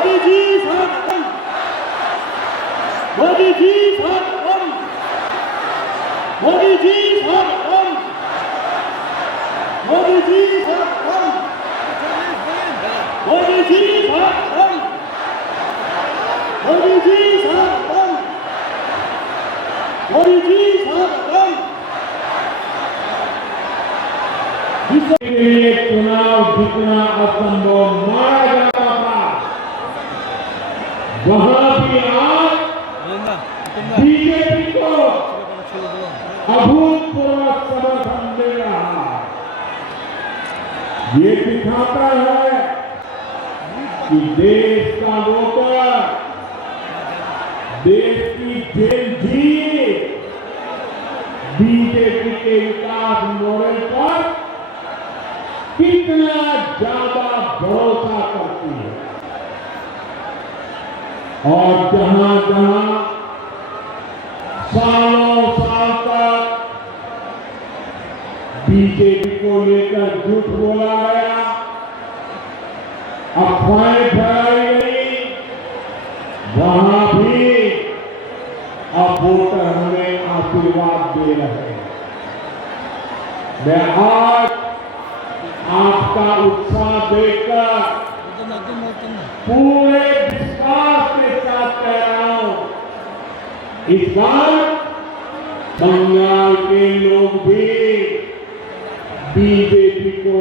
मोदी जी स्वागतम, मोदी जी स्वागतम, मोदी जी स्वागतम, मोदी जी स्वागतम, मोदी जी स्वागतम, मोदी जी स्वागतम, मोदी जी स्वागतम। जिसके लिए चुनाव जीतना असंभव माना जाता था, वहां भी आज बीजेपी को अभूतपूर्व समर्थन दे रहा है। ये दिखाता है कि देश का वोटर, देश की जेल जी बीजेपी के विकास मॉडल पर कितना ज्यादा भरोसा करती है। और जहां जहां सालों साल तक बीजेपी को लेकर झूठ बोला गया, अफवाहें फैलाई गई, वहां भी अब वोटर हमें आशीर्वाद दे रहे हैं। मैं आज आपका उत्साह देखकर पूरे विश्वास के साथ कह रहा हूं, इस बार बंगाल के लोग भी बीजेपी को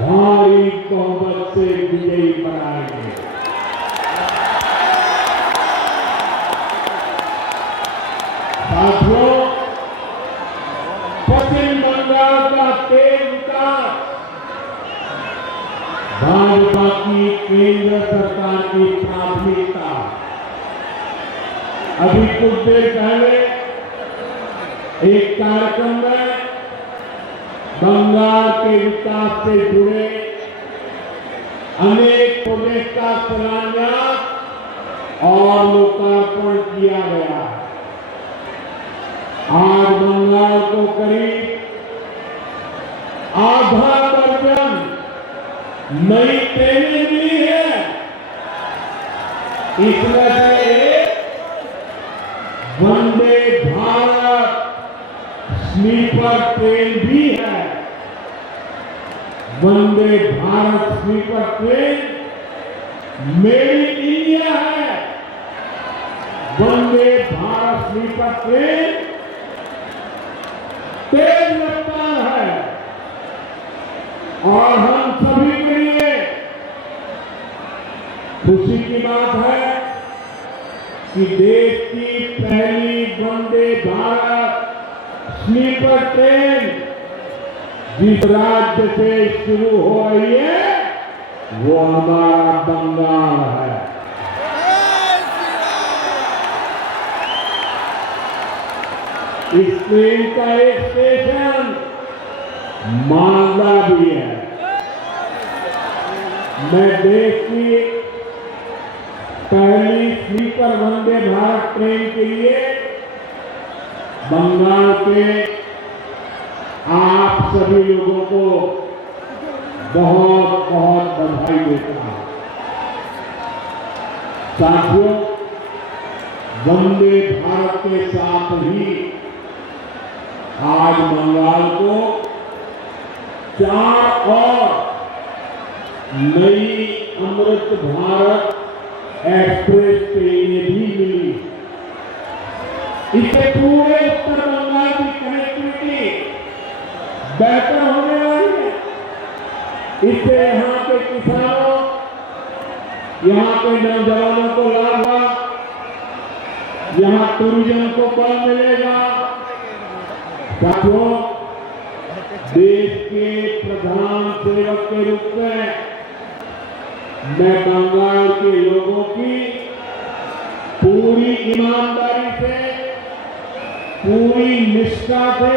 भारी बहुमत से विजयी बनाएंगे। साथियों, पश्चिम बंगाल का तेज विकास भाजपा की केंद्र सरकार की प्राथमिकता। अभी कुछ देर पहले एक कार्यक्रम में बंगाल के विकास से जुड़े अनेक प्रोजेक्ट का शिलान्यास और लोकार्पण किया गया। आज बंगाल को करीब आधा दर्जन नई ट्रेनें मिली है। इसमें से एक वंदे भारत स्लीपर ट्रेन भी है। Vande Bharat sleeper train made in India है। वंदे भारत स्लीपर ट्रेन तेज रफ्तार है और हम सभी के लिए खुशी की बात है कि देश की पहली वंदे भारत स्लीपर ट्रेन जिस राज्य से शुरू हो रही है वो हमारा बंगाल है। इस ट्रेन का एक स्टेशन मालदा भी है। मैं देश की पहली स्लीपर वंदे भारत ट्रेन के लिए बंगाल के आप सभी लोगों को बहुत बहुत बधाई देता हूं। साथियों, वंदे भारत के साथ ही आज बंगाल को 4 और नई अमृत भारत एक्सप्रेस ट्रेनें भी मिली। इससे पूरे उत्तर बंगाल की कनेक्टिविटी बेहतर होने वाली है। इससे यहाँ के किसानों, यहाँ के नौजवानों को लाभ होगा, यहाँ टूरिज्म को बल मिलेगा। साथियों, देश के प्रधान सेवक के रूप में मैं बंगाल के लोगों की पूरी ईमानदारी से, पूरी निष्ठा से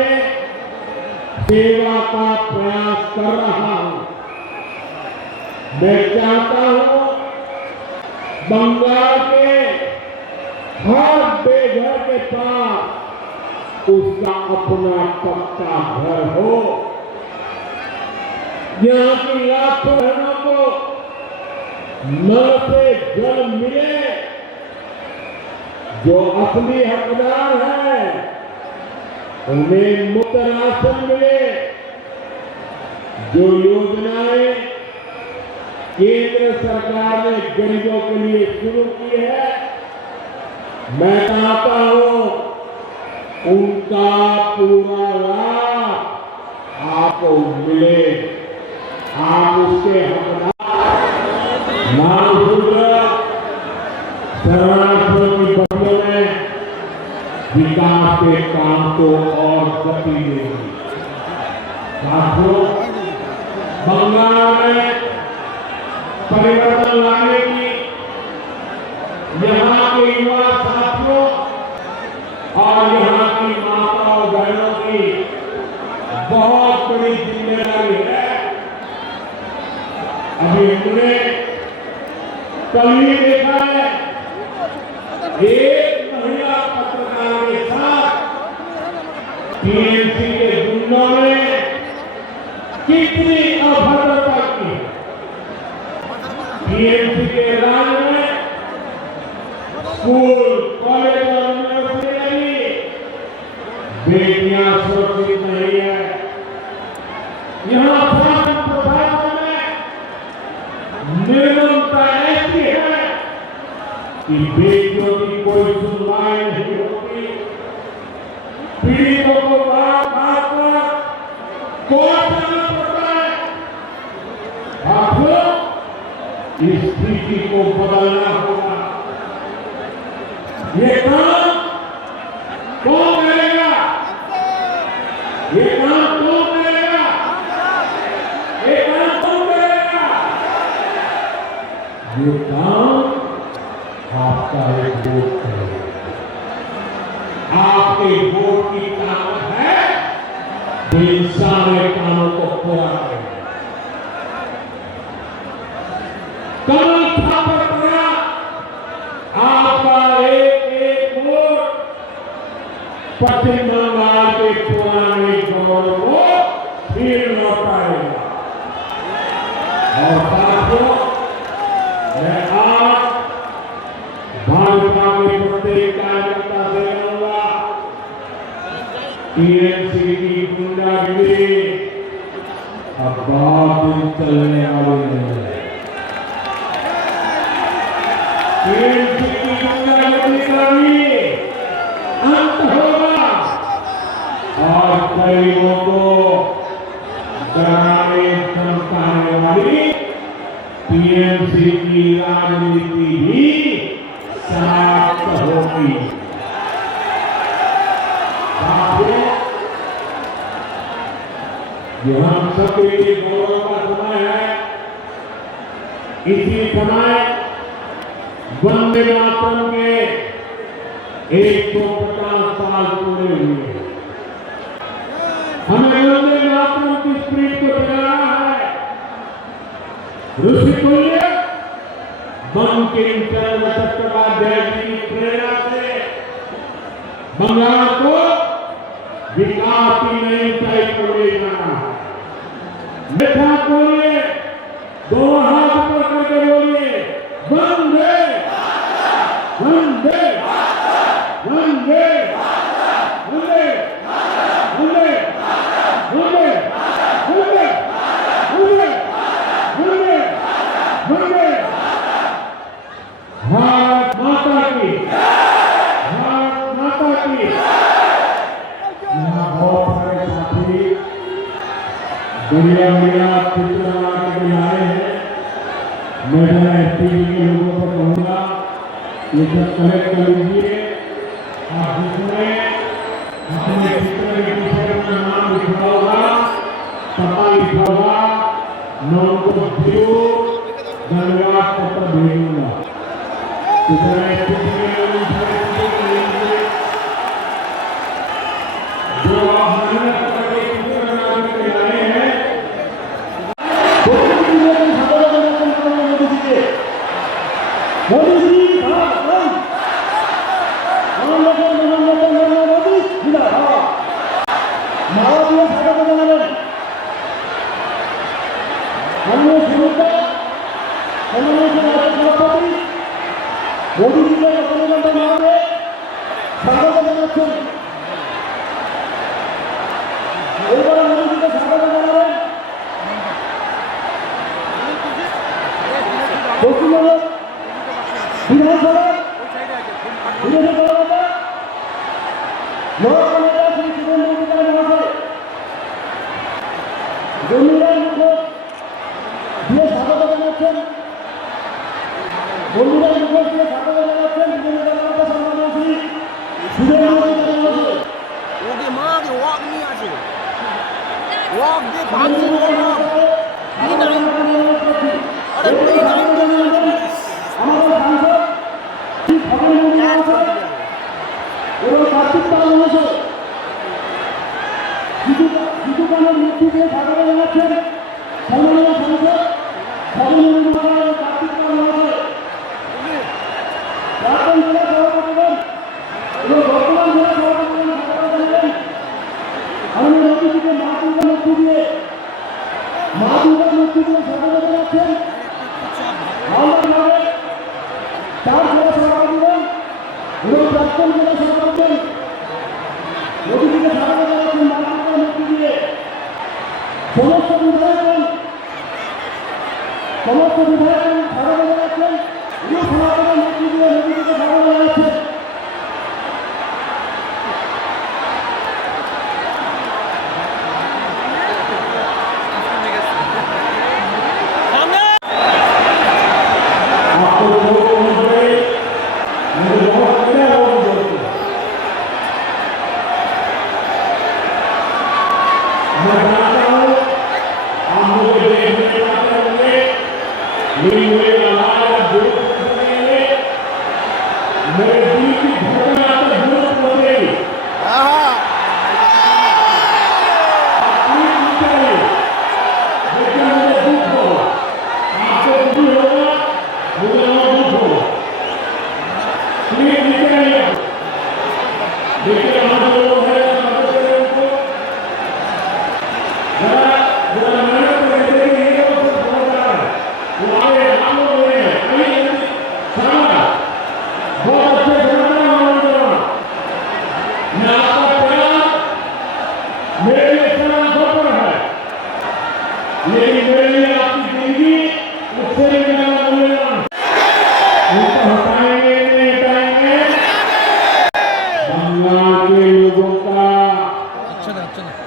सेवा का प्रयास कर रहा हूं। मैं चाहता हूं बंगाल के हर बेघर के पास उसका अपना पक्का घर हो। यहाँ की लाखों बहनों को नल से जल मिले, जो असली हकदार है उन्हें मुफ्त राशन मिले, जो योजनाएं केंद्र सरकार ने गरीबों के लिए शुरू की है, मैं चाहता हूं उनका पूरा लाभ आपको मिले, आप उसके हकदार। नाम सुनकर शरणार्थियों की बस्तियों में विकास के काम को और गति देगी। साथियों, बंगाल में परिवर्तन लाने की यहाँ के युवा साथियों और यहाँ की माताओं बहनों की बहुत बड़ी जिम्मेदारी है। अभी हमने कल ही देखा है, एक महिला पत्रकार के साथ टीएमसी के गुंडों ने कितनी अभद्रता की। टीएमसी के राज में स्कूल, कॉलेज और यूनिवर्सिटी में बेटियां सुरक्षित नहीं है। यहाँ शासन प्रशासन में निर्ममता ऐसी है कि बेटियों की कोई सुनवाई नहीं होती, पीड़ितों को बात बात पर कोर्ट जाना पड़ता है। आपको इस स्थिति को बदलना होगा। ये काम कौन करेगा? ये काम कौन करेगा? ये काम कौन करेगा? ये काम आपका एक वोट करेगा। आपके वोट की ताकत है जो इन सारे कामों को पूरा करेगा। कमल स्थापन करा, आपका एक वोट पश्चिम बंगाल के पुराने गौरव को फिर लौटाएगा। और साथियों, मैं आज भाजपा के प्रत्येक कार्यकर्ता से कहूंगा, टीएमसी की गुंडागिरी अब बहुत दिन चलने वाली नहीं है। टीएमसी की गुंडागिरी का भी अंत होगा और गरीबों को डराने धमकाने वाली टीएमसी की राजनीति भी समाप्त होगी। साथियों, ये हम सबके लिए गौरव का समय है। इसी समय वंदे मातरम के 150 साल पूरे हुए। हमें वंदे मातरम की स्पिरिट को जगाना है। ऋषिकुल्य बंकिम चंद्र चट्टोपाध्याय जी की प्रेरणा से बंगाल को विकास की नई ऊंचाई पर ले जाना है। मेधा बोलिए, दोनों हाथ ऊपर करके बोलिए, वंदे वंदे वंदे वंदे वंदे वंदे वंदे वंदे वंदे वंदे। भारत माता की, भारत माता की। यहाँ बहुत सारे साथी बढ़िया बढ़िया चित्र बना के आए हैं। मैं जरा एसटीवी के लोगों को कहूँगा, ये सब कलेक्ट कर लीजिए। आप जिसमें अपने चित्र के पीछे अपना नाम लिखा होगा, पता लिखा होगा, मैं उनको धन्यवाद पत्र भेजूंगा। जो आप मेहनत करके चित्र बना के आए हैं, मोदी जी भारत मोदी जिंदाबाद। भारतीय स्वागत जनावें हमने शुरू का 모두들의 어머니가 마음에 사과가 나왔던 올바른 모두들의 사과가 나와는 보시면은 비난사람 이래서 돌아간다 너한테 그리스도 모두가 나와서 논의를 놓고 뒤에 사과가 나왔던 논의를 놓고 뒤에 사과가 나왔던 이래서 나와서 상관없이 주변에 나와서 여기 막이 왕이야지. 왕내 방송으로 이날 아래 이날 아마도 방송 이 법을 나와서 여러 같은 땅에서 기도가는 유튜브에 사과가 나왔던 전원의 방송 법을 나와서 같은 땅에서 약간 제가 저러거든 이거 먹고만 제가 저러거든 아니면 여기 지금 마두가 노트북에 사과가 나왔던 마음만하게 잘 돌아서가지고 이런 작전 돌아서가지고 여기 지금 사과가 나왔던 마두가 노트북에 전업적인 사람은 사과가 나왔던 이 사과가 노트북에 여기 지금 사과가 나왔던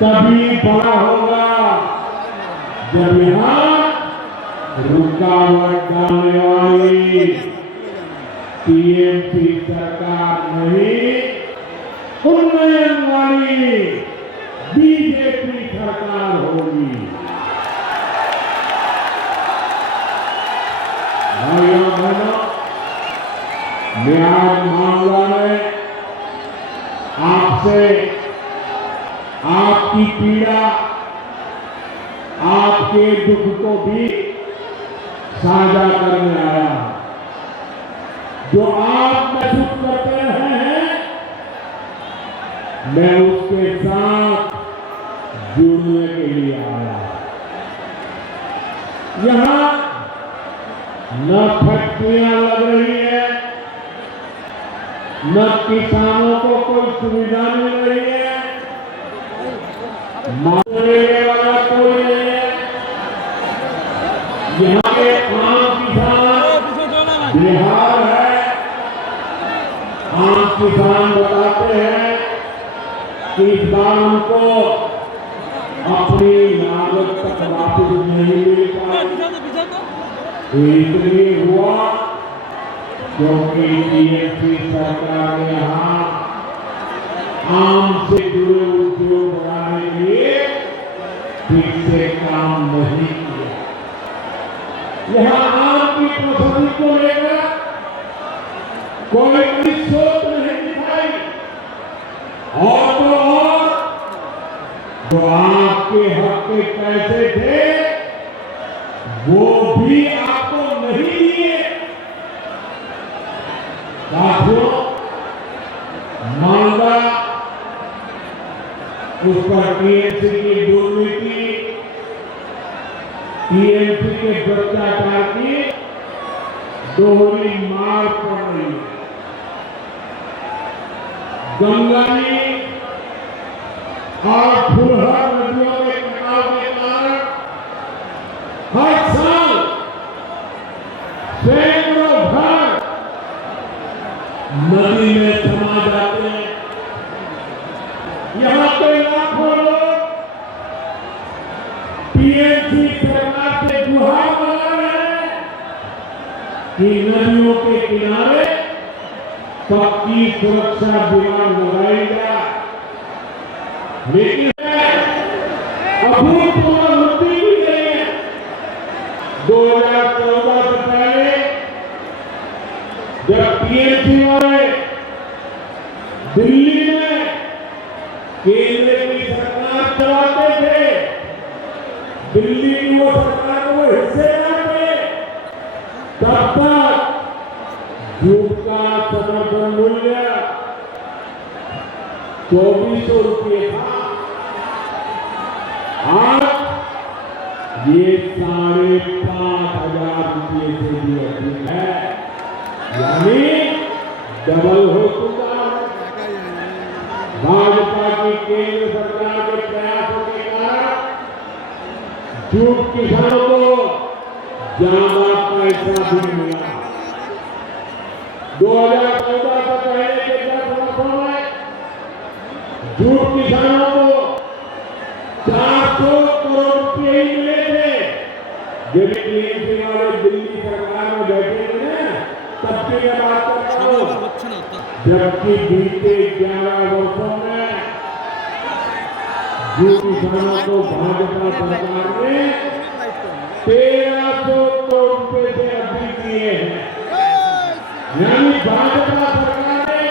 तभी बड़ा होगा जब यहाँ रुकावट डालने वाली टीएमसी सरकार नहीं उन्नयन वाली बीजेपी सरकार होगी। भाइयों बहनों, मैं आज मामला में आपसे आपकी पीड़ा आपके दुख को भी साझा करने आया। जो आप महसूस करते रहे हैं मैं उसके साथ जुड़ने के लिए आया। यहां न फैक्ट्रियां लग रही है, न किसानों को कोई सुविधा मिल रही है, मांगने वाला कोई नहीं है। यहाँ के आम किसान बिहार है। आम किसान बताते हैं कि इस बार उनको अपनी लागत तक वापस नहीं मिल पाई। इसलिए हुआ क्योंकि टीएमसी सरकार ने यहाँ आम से जुड़े उद्योग बढ़ाने के लिए ठीक से काम नहीं किया। यहाँ आम की प्रॉपर्टी को लेकर कोई सोच नहीं दिखाई। और तो और जो आपके हक के पैसे थे वो भी आपको नहीं दिए। साथियों, मालदा उस पर टीएमसी की दुर्नीति, टीएमसी के भ्रष्टाचार की दोहरी मार पड़ रही है। गंगाई और फुलहर नदियों के कटाव के कारण हर साल सैकड़ों घर नदी में समा जाते हैं। यहाँ पे लाखों लोग टीएमसी सरकार से गुहार लगा रहे हैं कि नदियों के किनारे पक्की सुरक्षा दीवार लगाई जाए, लेकिन अभूतपूर्व मुद्दे भी नहीं है। 2014 से पहले जब टीएमसी वाले दिल्ली में केंद्र की सरकार चलाते थे, दिल्ली की वो सरकार को हिस्से आते, तब तक जूट का समर्थन मूल्य 2400 रुपये था। आज ये 5,500 रुपये से भी अधिक है, यानी डबल हो चुका है। भाजपा की केंद्र सरकार के प्रयासों के कारण जूट किसानों को ज्यादा पैसा भी मिला। 2014 से पहले के 10 वर्षों में जूट किसानों को 400 करोड़ रुपये ही मिले थे। जब टीएमसी वाले दिल्ली सरकार में बैठे थे ना, तब की मैं बात करता हूँ। जबकि बीते 11 वर्षों में जूट किसानों को भाजपा सरकार ने 1300 करोड़ रुपये से अधिक दिए हैं। यानी भाजपा सरकार ने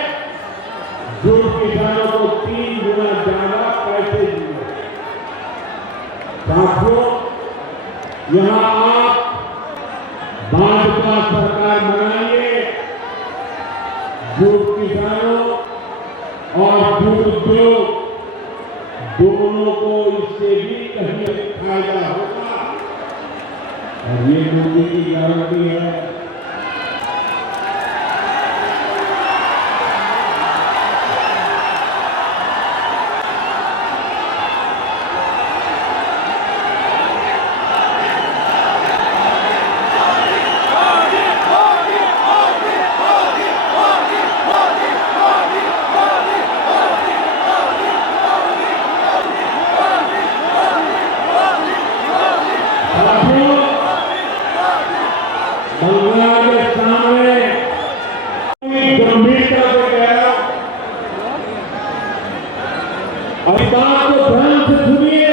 जूट किसानों को 3 गुना ज्यादा पैसे दिए। साथियों, यहाँ आप भाजपा सरकार बनाइए, जूट किसानों और जूट उद्योग दोनों को इससे भी कहीं फायदा होगा, और ये मोदी की गारंटी है। बांग्लादेश सामने गंभीरता से कह रहा, और बात को ध्यान से सुनिए,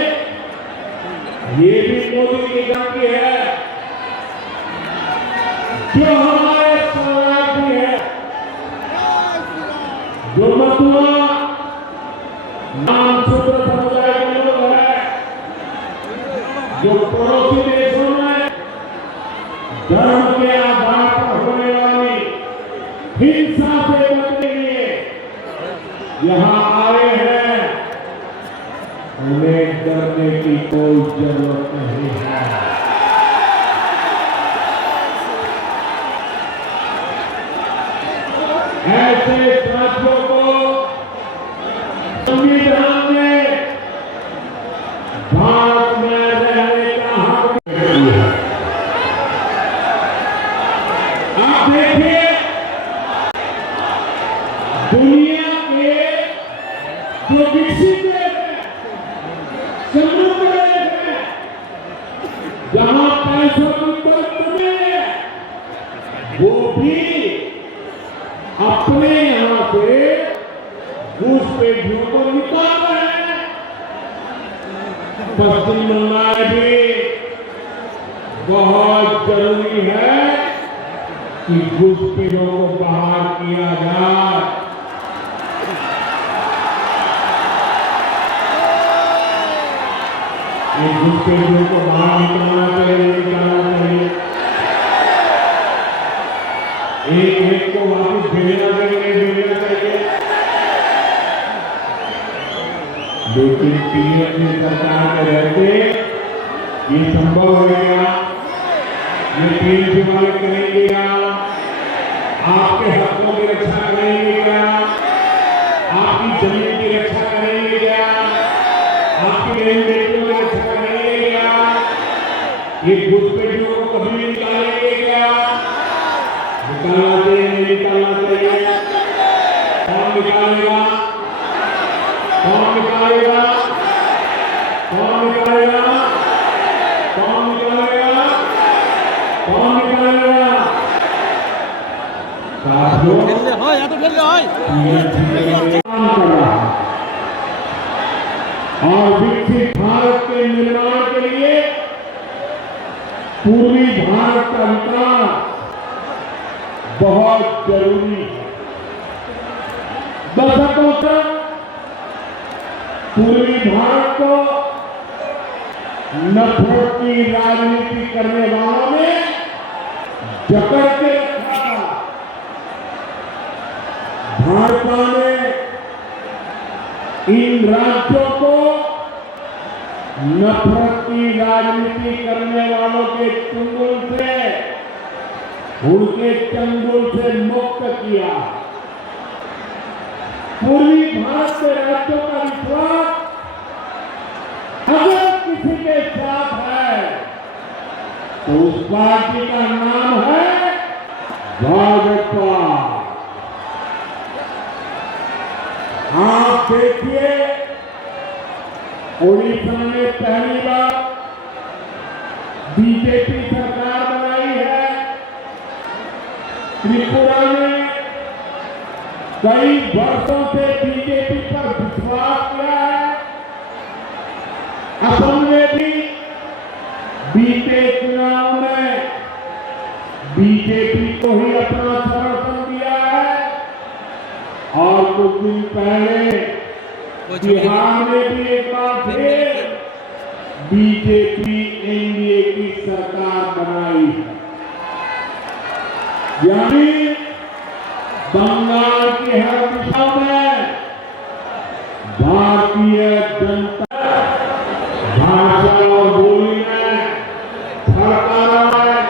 ये भी मोदी की गारंटी है। जो हमारे स्वराज्य है, जो मथुरा नाम शूद्र समुदाय के लोग हैं, जो पड़ोसी देशों में धर्म के आधार पर होने वाली हिंसा से बचने के लिए यहाँ आए हैं, उन्हें डरने की कोई जरूरत नहीं है। ऐसे साथियों को संविधान में भारत में रहने का हक है। आप देखिए, दुनिया के जो विकसित देश हैं, समृद्ध देश हैं, जहां पैसों की कमी नहीं है, वो भी अपने यहां से घुसपैठियों को निकाल रहे हैं। पश्चिम बंगाल भी बहुत जरूरी है कि घुसपैठियों को बाहर किया जाए। घुसपैठियों को बाहर निकालना चाहिए, निकालना चाहिए। एक को वापस भेजना चाहिए। लेकिन टीएमसी सरकार में रहते ये संभव हो गया। ये टीएमसी वाले करेंगे। आपके हकों की रक्षा करेंगे क्या? आपकी जमीन की रक्षा करेंगे क्या? आपकी बहन बेटियों की रक्षा करेंगे क्या? ये घुसपैठियों को कभी भी निकालेंगे क्या? निकालना चाहिए, निकालना चाहिए। कौन निकालेगा? कौन निकालेगा? कौन निकालेगा? कौन निकालेगा? कौन निकालेगा? साथियों, या तो खेल ले काम कर रहा है और विकसित भारत के निर्माण के लिए पूर्वी भारत का विकास बहुत जरूरी है। दशकों तक पूर्वी भारत को नफरत की राजनीति करने वालों ने जकड़ के रखा था। भाजपा ने इन राज्यों को नफरत की राजनीति करने वालों के चंगुल से, उनके चंगुल से मुक्त किया। पूर्वी भारत के राज्यों का विश्वास अगर किसी के साथ है तो उस पार्टी का नाम है भाजपा। आप देखिए, उड़ीसा में पहली बार बीजेपी सरकार बनाई है। त्रिपुरा में कई वर्षों से बीजेपी पर विश्वास किया है। असम में भी बीते चुनाव में बीजेपी को ही अपना समर्थन दिया है और कुछ दिन पहले बिहार में भी एक बार फिर बीजेपी एनडीए की सरकार बनाई है। यानी बंगाल की हर दिशा में भारतीय जनता भाषा और बोली में फरका रहा है।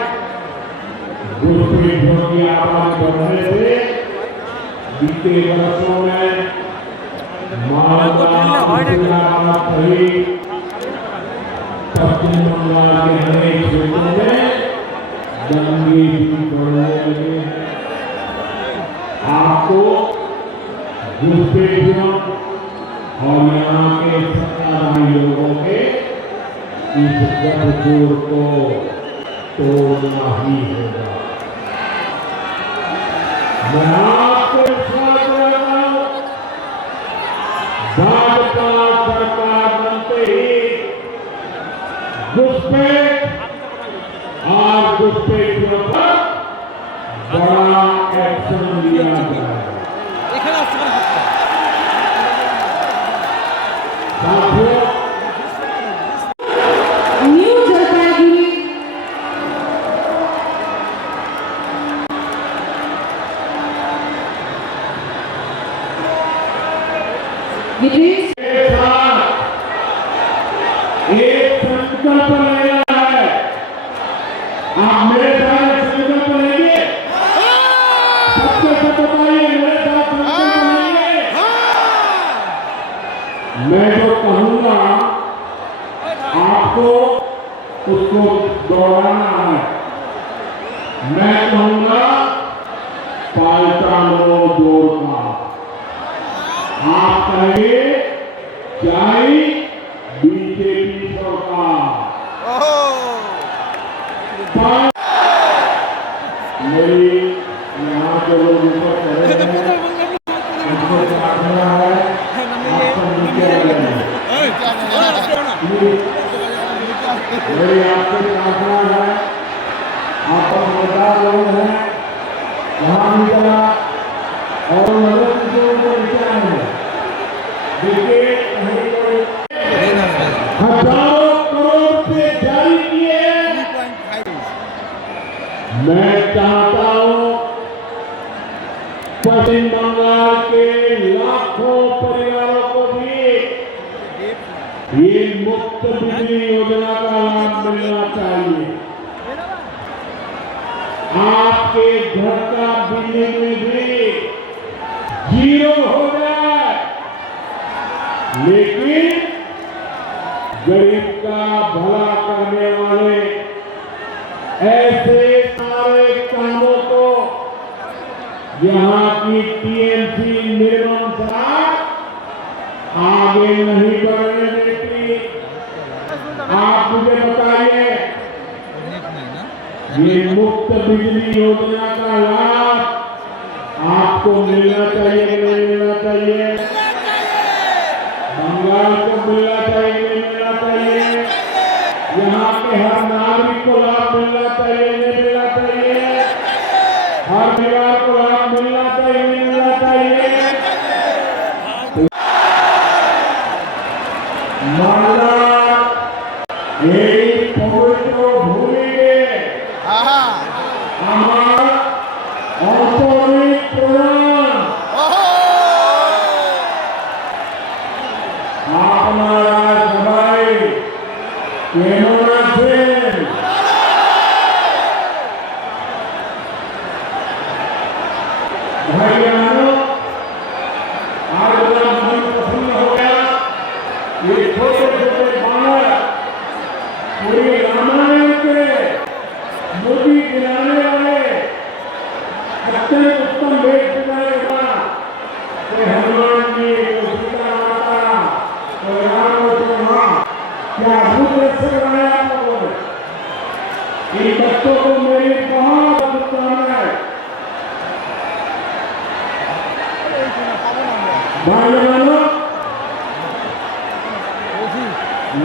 घुसपैठियों की आवाज बढ़ने से बीते वर्षों में मालदा, मुर्शिदाबाद सहित पश्चिम बंगाल के अनेक क्षेत्रों में दंगे भी बढ़ने लगे हैं। आपको घुसपैठियों और यहाँ के सत्ताधारी लोगों के इस गठजोड़ को तोड़ना ही होगा। मैं आपको विश्वास दिलाता हूं, भाजपा सरकार बनते ही घुसपैठ और घुसपैठियों पर बड़ा एक्शन लिया जाएगा। साथियों, न्यू जलपाईगुड़ी ब्रिटिश एक संकल्प लेना है। आप मेरे साथ संकल्प लेंगे? सबके सब बताइए, मेरे साथ संकल्प लेंगे? मैं जो कहूंगा आपको उसको दोहराना है। मैं कहूंगा पाल्टा लो जोर का। आप कहेंगे जय बीजेपी सरकार। मेरी यहाँ के लोग ऊपर खड़े हैं, उनको प्रार्थना है आप सब नीचे आ जाएं। मेरी आपसे प्रार्थना है, आप समझदार लोग हैं, वहाँ भी चला और मदद की को नीचे आएंगे। देखिए कहीं कोई हजारों करोड़ रुपए जारी किए हैं। मैं चाहता हूं पश्चिम बंगाल के लाखों परिवारों को भी ये मुफ्त बिजली योजना का लाभ मिलना चाहिए। आपके घर का बिजली बिल भी 0 हो जाए, लेकिन गरीब का भला करने वाले ऐसे सारे कामों को यहाँ की टीएमसी निर्मम साहब आगे नहीं बढ़ने देती। आप मुझे बताइए, ये मुफ्त बिजली योजना का लाभ आपको मिलना चाहिए कि नहीं मिलना चाहिए? बंगाल को मिलना चाहिए नहीं मिलना चाहिए? यहाँ के हर नागरिक को लाभ मिलना चाहिए नहीं मिलना चाहिए? हर परिवार को लाभ मिलना चाहिए नहीं मिलना चाहिए? माला एक पवित्र भूमि আমার অন্তরিক প্রণাম। আপনারা সবাই কেমন আছেন? भाइयों, आज बड़ा मन प्रसन्न हो गया। ये छोटे छोटे बालक पूरे रामायण के मोदी गिराने वाले अत्यंत उत्तम वेश सजाएगा। कोई हनुमान जी, कोई सीता माता, कोई राम और ब्रह्मा, क्या अद्भुत दृश्य बनाया आप लोगों ने। इन बच्चों को मेरी बहुत शुभकामनाएं। भाइयों,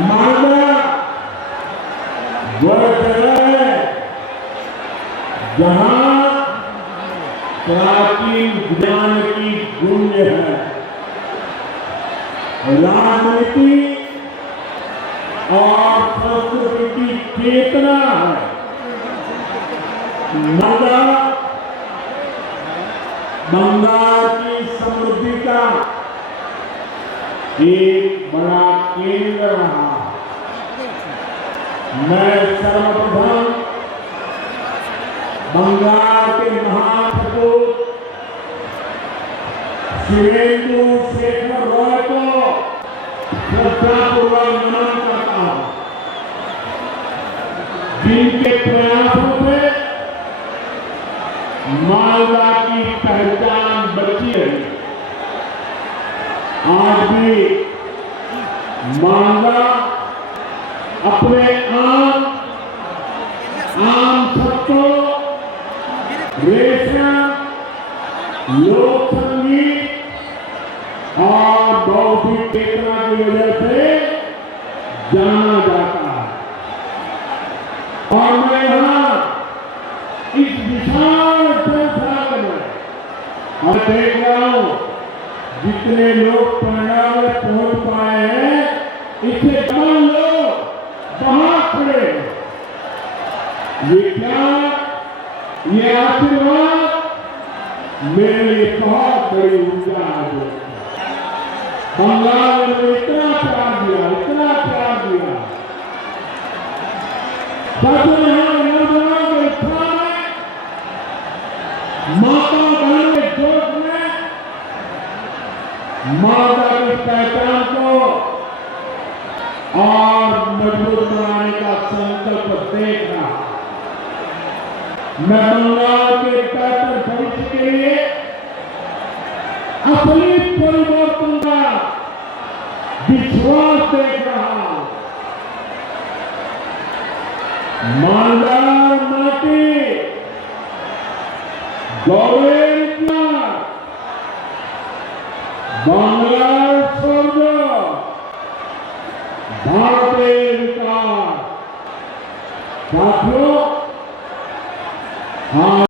मालदा वह जगह है जहां प्राचीन ज्ञान की गुंज है, राजनीति और संस्कृति की चेतना है। मालदा बंगाल की समृद्धि का एक बड़ा केंद्र रहा। मैं सर्वप्रथम बंगाल के महान सपूत शिवेंदु शेखर रॉय को श्रद्धापूर्वक नमन करता हूं, जिनके प्रयासों से मालदा की पहचान बची है। आज भी मालदा अपने आम सत्तों, रेशम, लोक संगीत और बौद्धिक चेतना की वजह से जाना जाता है। और मैं यहाँ इस विशाल संसार में और देख रहा हूं जितने लोग पंडाल में पहुंच पाए हैं, इससे कम लोग वहां खड़े हैं। ये क्या, ये आशीर्वाद मेरे लिए बहुत बड़ी ऊर्जा है। बंगाल ने मुझे इतना प्यार दिया, इतना प्यार दिया। साथियों, यहाँ नौजवानों के उत्साह में, माता बहन के जोश में माता की पहचान को और मजबूत बनाने का संकल्प देख रहा। मैं बंगाल के बेहतर भविष्य के लिए असली परिवर्तन का विश्वास देख रहा। मालदा माटी गौरव बांग्लार स्वर्ग भारतीय विकास। साथियों, हाँ।